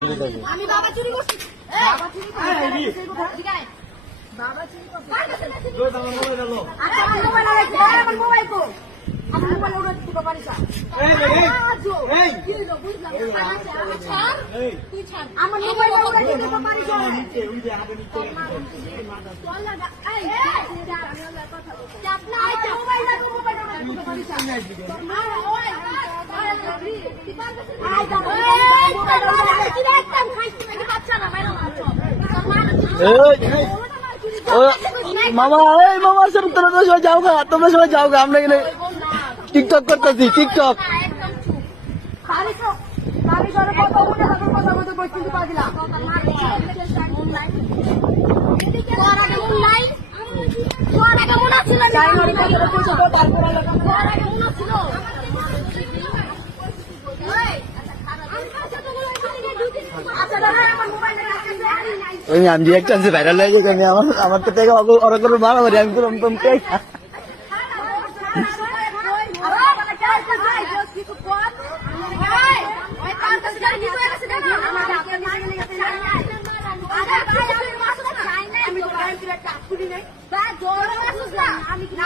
আমি বাবা চুরি করছি। বাবা চুরি করছি। বাবা চুরি করছি। আচ্ছা আমার মোবাইল আছে। আমার মোবাইল কো? আমার মোবাইল ওরে দিতে পারিস না। এই কি হলো বুঝলাম না। আচ্ছা তুই ছাড়। আমার মোবাইল ওরে দিতে পারিস না। চল না এই আমি কথা বলছি। চাপ না এই মোবাইল লাগো মোবাইল ওরে দিতে পারিস না। আর ওই মামা এই মামা সব তোমরা সবাই যাও গা, তোমরা সবাই যাও গা, আমরা এখানে টিকটক করতেছি। টিকটক আমি রিয়াক্ট আনছি ভাইরাল হয়ে গেছে। আমার তো থেকে ওরা করে মারামারি আমি করলাম তোমাকে আমি